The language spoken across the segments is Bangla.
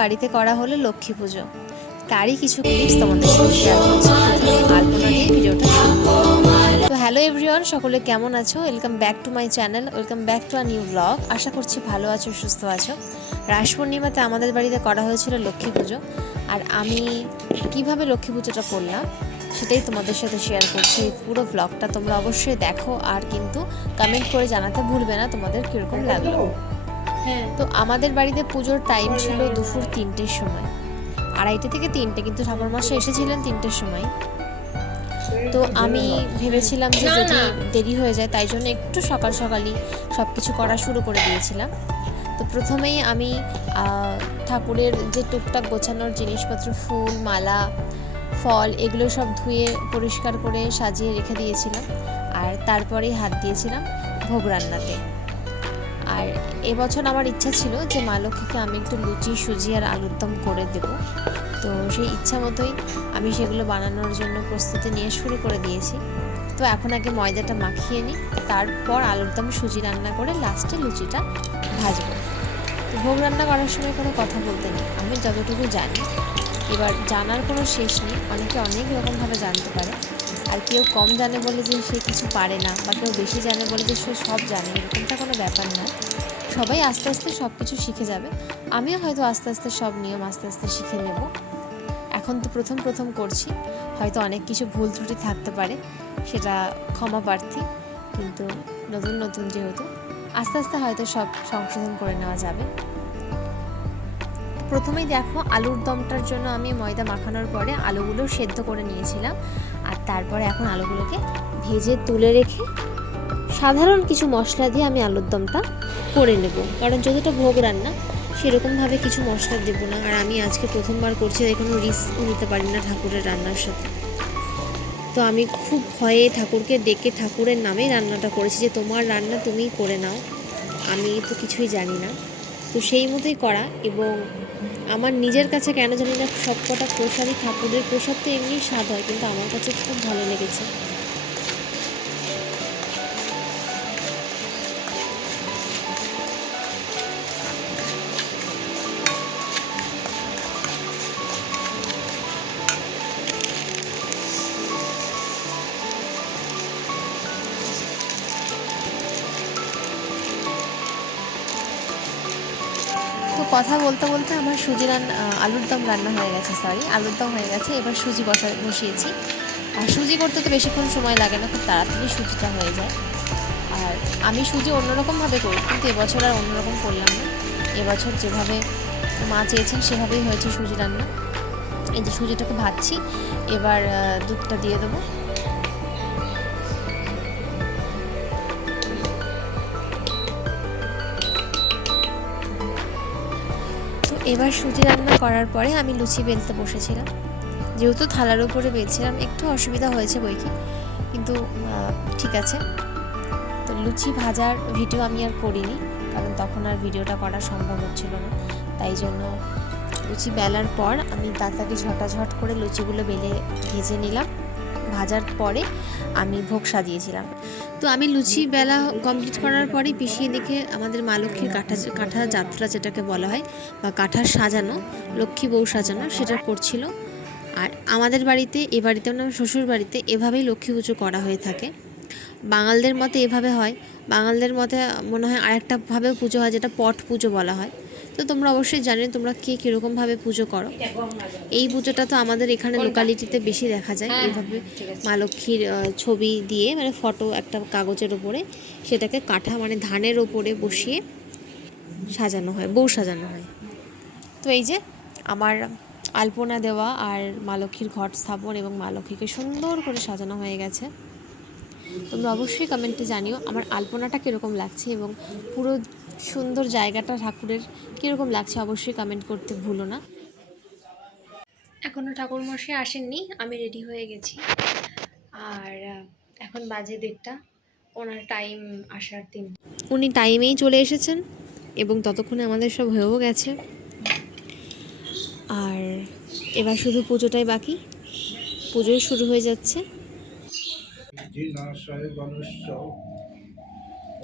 বাড়িতে করা হলো লক্ষ্মী পুজো। তারই কিছু ক্লিপস তোমাদের শেয়ার তো হ্যালো এভরিওয়ান সকলে কেমন আছো? Welcome back to my channel welcome back to a new blog আশা করছি ভালো আছো, সুস্থ আছো। রাস পূর্ণিমাতে আমাদের বাড়িতে করা হয়েছিল লক্ষ্মী পুজো। আর আমি কীভাবে লক্ষ্মী পুজোটা করলাম, সেটাই তোমাদের সাথে শেয়ার করছি। এই পুরো ব্লগটা তোমরা অবশ্যই দেখো। আর কিন্তু কমেন্ট করে জানাতে ভুলবে না, তোমাদের কীরকম লাগল। তো আমাদের বাড়িতে পুজোর টাইম ছিল দুপুর তিনটের সময়। আড়াইটে থেকে তিনটে কিন্তু ঠাকুর মাসে এসেছিলেন তিনটের সময়। তো আমি ভেবেছিলাম যে যদি দেরি হয়ে যায় তাই জন্য একটু সকাল সকালই সব কিছু করা শুরু করে দিয়েছিলাম। তো প্রথমেই আমি ঠাকুরের যে টুকটাক গোছানোর জিনিসপত্র ফুল মালা ফল এগুলো সব ধুয়ে পরিষ্কার করে সাজিয়ে রেখে দিয়েছিলাম। আর তারপরেই হাত দিয়েছিলাম ভোগ রান্নাতে। আর এবছর আমার ইচ্ছা ছিল যে মা লক্ষ্মীকে আমি একটু লুচি, সুজি আর আলুর দম করে দেব। তো সেই ইচ্ছা মতোই আমি সেগুলো বানানোর জন্য প্রস্তুতি নিয়ে শুরু করে দিয়েছি। তো এখন আগে ময়দাটা মাখিয়ে নিই, তারপর আলুর দম, সুজি রান্না করে লাস্টে লুচিটা ভাজবো। তো ভোগ রান্না করার সময় কোনো কথা বলতে নেই, আমি যতটুকু জানি। এবার জানার কোনো শেষ নেই, অনেকে অনেক রকমভাবে জানতে পারে। আর কেউ কম জানে বলে যে সে কিছু পারে না বা কেউ বেশি জানে বলে যে সে সব জানে, এরকমটা কোনো ব্যাপার না। সবাই আস্তে আস্তে সব কিছু শিখে যাবে। আমিও হয়তো আস্তে আস্তে সব নিয়ম আস্তে আস্তে শিখে নেব। এখন তো প্রথম প্রথম করছি। হয়তো অনেক কিছু ভুল ত্রুটি থাকতে পারে, সেটা ক্ষমা প্রার্থী। কিন্তু নতুন নতুন যেহেতু, আস্তে আস্তে হয়তো সব সংশোধন করে নেওয়া যাবে। প্রথমেই দেখো, আলুর দমটার জন্য আমি ময়দা মাখানোর পরে আলুগুলো সেদ্ধ করে নিয়েছিলাম। আর তারপরে এখন আলুগুলোকে ভেজে তুলে রেখে সাধারণ কিছু মশলা দিয়ে আমি আলুর দমটা করে নেব। কারণ যতটা ভোগ রান্না, সেরকমভাবে কিছু মশলা দেবো না। আর আমি আজকে প্রথমবার করছি তাই কোনো রিস্ক নিতে পারি না ঠাকুরের রান্নার সাথে। তো আমি খুব ভয়ে ঠাকুরকে ডেকে ঠাকুরের নামেই রান্নাটা করেছি যে, তোমার রান্না তুমিই করে নাও। আমি তো কিছুই জানি না। তো সেই মতোই করা এবং আমার নিজের কাছে কেন জানি না সবকটা প্রসাদই ঠাকুরের প্রসাদ তো এমনি স্বাদ হয়, কিন্তু আমার কাছে খুব ভালো লেগেছে। কথা বলতে বলতে আমার সুজি রান্না আলুর দম রান্না হয়ে গেছে সরি আলুর দম হয়ে গেছে, এবার সুজি বসা, বসিয়েছি। আর সুজি করতে তো বেশিক্ষণ সময় লাগে না, খুব তাড়াতাড়ি সুজিটা হয়ে যায়। আর আমি সুজি অন্যরকমভাবে করি, কিন্তু এবছর আর অন্যরকম করলাম না। এবছর যেভাবে মা চেয়েছেন, সেভাবেই হয়েছে সুজি রান্না। এই যে সুজিটাকে ভাজছি, এবার দুধটা দিয়ে দেবো। এবার সুজি রান্না করার পরে আমি লুচি বেলতে বসেছিলাম। যেহেতু থালার উপরে বেলছিলাম, একটু অসুবিধা হয়েছে বই কি কিন্তু ঠিক আছে। তো লুচি ভাজার ভিডিও আমি আর করিনি, কারণ তখন আর ভিডিওটা করা সম্ভব হচ্ছিল না। তাই জন্য লুচি বেলার পর আমি তাড়াতাড়ি ঝটাঝট করে লুচিগুলো বেলে ভেজে নিলাম। ভাজার পরে আমি ভোগ সাজিয়েছিলাম। তো আমি লুচি বেলা কমপ্লিট করার পরেই পিছিয়ে দেখে আমাদের মা লক্ষ্মীর কাঠা কাঠা যাত্রা যেটাকে বলা হয় বা কাঠার সাজানো, লক্ষ্মী বউ সাজানো সেটা করছিল। আর আমাদের বাড়িতে, এ বাড়িতে মানে শ্বশুর বাড়িতে এভাবেই লক্ষ্মী পুজো করা হয়ে থাকে। বাঙালদের মতে এভাবে হয়। বাঙালদের মতে মনে হয় আরেকটা ভাবেও পুজো হয় যেটা পট পুজো বলা হয়। তো তোমরা অবশ্যই জানো তোমরা কে কীরকমভাবে পুজো করো। এই পুজোটা তো আমাদের এখানে লোকালিটিতে বেশি দেখা যায়। এইভাবে মা লক্ষ্মীর ছবি দিয়ে মানে ফটো একটা কাগজের ওপরে সেটাকে কাঠা মানে ধানের ওপরে বসিয়ে সাজানো হয় বউ সাজানো হয়। তো এই যে আমার আলপনা দেওয়া আর মা লক্ষ্মীর ঘট স্থাপন এবং মা লক্ষ্মীকে সুন্দর করে সাজানো হয়ে গেছে। তোমরা অবশ্যই কমেন্টে জানিও আমার আলপনাটা কীরকম লাগছে এবং পুরো সুন্দর জায়গাটা ঠাকুরের কীরকম লাগছে অবশ্যই কমেন্ট করতে ভুলো না। এখনও ঠাকুরমশাই আসেননি, আমি রেডি হয়ে গেছি। আর এখন বাজে দেড়টা, ওনার টাইম আসার দিন উনি টাইমেই চলে এসেছেন এবং ততক্ষণে আমাদের সব হয়েও গেছে। আর এবার শুধু পুজোটাই বাকি, পুজোই শুরু হয়ে যাচ্ছে।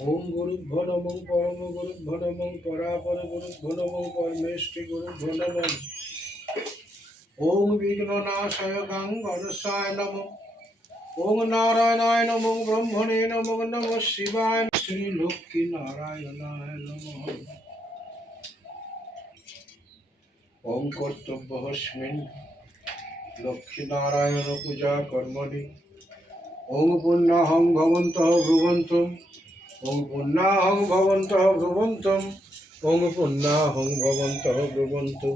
ওম গুরুভ্যো নমঃ পরম গুরুভ্যো নমঃ পরাপর গুরুভ্যো নমঃ পরমেষ্ঠি গুরুভ্যো নমঃ ওম বিঘ্ননাশায় গাং গণসায় নমঃ ওম নারায়ণায় নমঃ ব্রহ্মণে নমঃ নমঃ শিবায় শ্রী লক্ষ্মী নারায়ণায় নমঃ ওম পূজা কর্মণি ওম পুণ্যাহং ভবন্তঃ ব্রুবন্তম ওম পুণ্যাহং ভবন্তঃ ব্রুবন্তম ওম পুণ্যাহং ভবন্তঃ ব্রুবন্তু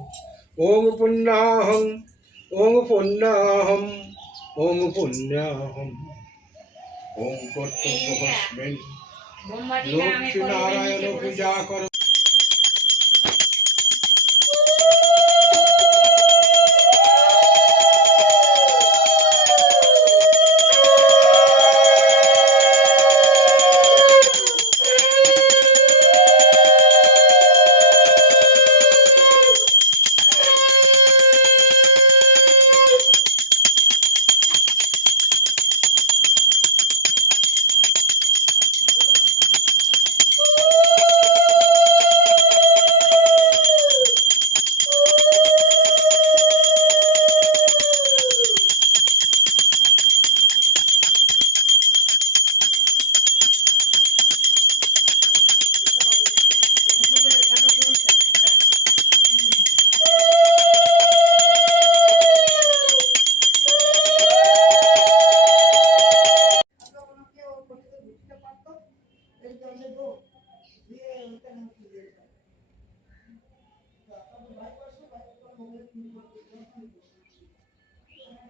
ওম পুণ্যাহং ওম পুণ্যাহং ওম পুণ্যাহং ওম কর্তব্যস্মিন লক্ষ্মীনারায়ণ পূজা কর বাইক করছে বাইক করে মোবাইল ফোন করতে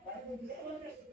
বাইক দিয়ে